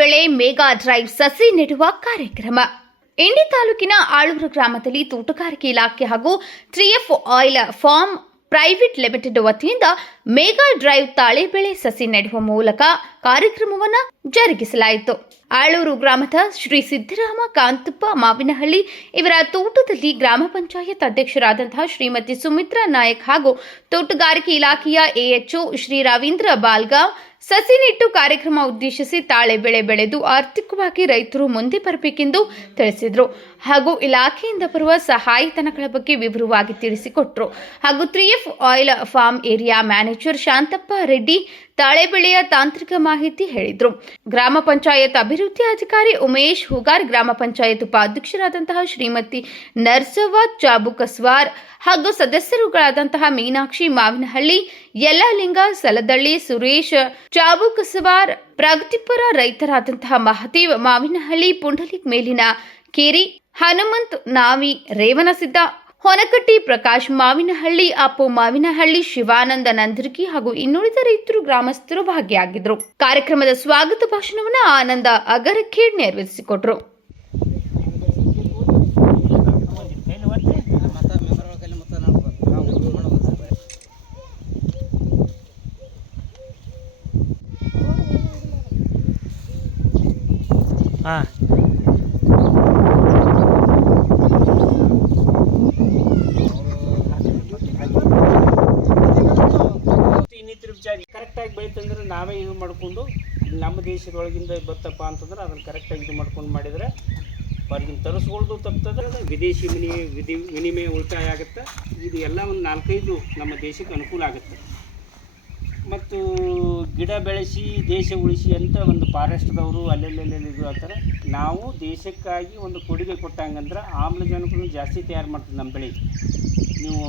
ಬೆಳೆ mega drive ಸಸಿ ನೆಡುವ ಕಾರ್ಯಕ್ರಮ ಇಂಡಿ ತಾಲೂಕಿನ ಆಳೂರು ಗ್ರಾಮದಲ್ಲಿ ತೋಟಗಾರಿಕೆ ಇಲಾಖೆ ಹಾಗೂ 3F oil farm private limited ವತಿಯಿಂದ ಮೆಗಾ ಡ್ರೈವ್ ತಾಳೆ ಬೆಳೆ ಸಸಿ ನೆಡುವ ಮೂಲಕ ಕಾರ್ಯಕ್ರಮವನ್ನು ಜರುಗಿಸಲಾಯಿತು. ಆಳೂರು ಗ್ರಾಮದ ಶ್ರೀ ಸಿದ್ದರಾಮ ಕಾಂತಪ್ಪ ಮಾವಿನಹಳ್ಳಿ ಇವರ ತೋಟದಲ್ಲಿ ಗ್ರಾಮ ಪಂಚಾಯತ್ ಅಧ್ಯಕ್ಷರಾದಂತಹ ಶ್ರೀಮತಿ ಸುಮಿತ್ರಾ ನಾಯಕ್ ಹಾಗೂ ತೋಟಗಾರಿಕೆ ಇಲಾಖೆಯ AHO ಶ್ರೀ ರವೀಂದ್ರ ಬಾಲ್ಗಾಂವ್ ಸಸಿ ನೆಟ್ಟು ಕಾರ್ಯಕ್ರಮ ಉದ್ದೇಶಿಸಿ ತಾಳೆ ಬೆಳೆ ಬೆಳೆದು ಆರ್ಥಿಕವಾಗಿ ರೈತರು ಮುಂದೆ ಬರಬೇಕೆಂದು ತಿಳಿಸಿದರು. ಹಾಗೂ ಇಲಾಖೆಯಿಂದ ಬರುವ ಸಹಾಯಧನಗಳ ಬಗ್ಗೆ ವಿವರವಾಗಿ ತಿಳಿಸಿಕೊಟ್ಟರು. ಹಾಗೂ 3F oil farm area manager Shanthappa Reddy ತಾಳೆ ಬೆಳೆಯ ತಾಂತ್ರಿಕ ಮಾಹಿತಿ ಹೇಳಿದರು. ಗ್ರಾಮ ಪಂಚಾಯತ್ ಅಭಿವೃದ್ಧಿ ಅಧಿಕಾರಿ ಉಮೇಶ್ ಹುಗಾರ್, ಗ್ರಾಮ ಪಂಚಾಯತ್ ಉಪಾಧ್ಯಕ್ಷರಾದಂತಹ ಶ್ರೀಮತಿ ನರ್ಸವ್ವ ಚಾಬುಕಸ್ವಾರ್ ಹಾಗೂ ಸದಸ್ಯರುಗಳಾದಂತಹ ಮೀನಾಕ್ಷಿ ಮಾವಿನಹಳ್ಳಿ, ಯಲ್ಲಲಿಂಗ ಸಲದಳ್ಳಿ, ಸುರೇಶ್ ಚಾಬುಕಸ್ವಾರ್, ಪ್ರಗತಿಪರ ರೈತರಾದಂತಹ ಮಹದೇವ್ ಮಾವಿನಹಳ್ಳಿ, ಪುಂಡಲಿಕ್ ಮೇಲಿನ ಕೇರಿ, ಹನುಮಂತ್ ನಾವಿ, ರೇವನಸಿದ್ದ ಹೊನಕಟ್ಟಿ, ಪ್ರಕಾಶ್ ಮಾವಿನಹಳ್ಳಿ, ಅಪ್ಪು ಮಾವಿನಹಳ್ಳಿ, ಶಿವಾನಂದ ನಂದರ್ಗಿ ಹಾಗೂ ಇನ್ನುಳಿದ ರೈತರು ಗ್ರಾಮಸ್ಥರು ಭಾಗಿಯಾಗಿದ್ದರು. ಕಾರ್ಯಕ್ರಮದ ಸ್ವಾಗತ ಭಾಷಣವನ್ನು ಆನಂದ ಅಗರಖೇಡ್ ನೆರವೇರಿಸಿಕೊಟ್ರು. ಕರೆಕ್ಟಾಗಿ ಬೆಳೀತಂದ್ರೆ ನಾವೇ ಇದು ಮಾಡಿಕೊಂಡು ನಮ್ಮ ದೇಶದೊಳಗಿಂದ ಬತ್ತಪ್ಪ ಅಂತಂದ್ರೆ ಅದನ್ನು ಕರೆಕ್ಟಾಗಿ ಇದು ಮಾಡ್ಕೊಂಡು ಮಾಡಿದರೆ ಹೊರಗಿನ ತರಿಸ್ಕೊಳ್ದು ತಪ್ಪಿದ್ರೆ ವಿದೇಶಿ ವಿನಿಮಯ ಉಳಿತಾಯ ಆಗುತ್ತೆ. ಇದು ಎಲ್ಲ ಒಂದು 4-5 ನಮ್ಮ ದೇಶಕ್ಕೆ ಅನುಕೂಲ ಆಗುತ್ತೆ. ಮತ್ತು ಗಿಡ ಬೆಳೆಸಿ ದೇಶ ಉಳಿಸಿ ಅಂತ ಒಂದು ಫಾರೆಸ್ಟ್ದವರು ಅಲ್ಲೆಲ್ಲೆಲ್ಲಿ ಇದು ಹೇಳ್ತಾರೆ. ನಾವು ದೇಶಕ್ಕಾಗಿ ಒಂದು ಕೊಡುಗೆ ಕೊಟ್ಟಂಗಂದ್ರೆ ಆಮ್ಲಜನಕವನ್ನು ಜಾಸ್ತಿ ತಯಾರು ಮಾಡ್ತೀವಿ ನಮ್ಮ ಬೆಳೆ. ನೀವು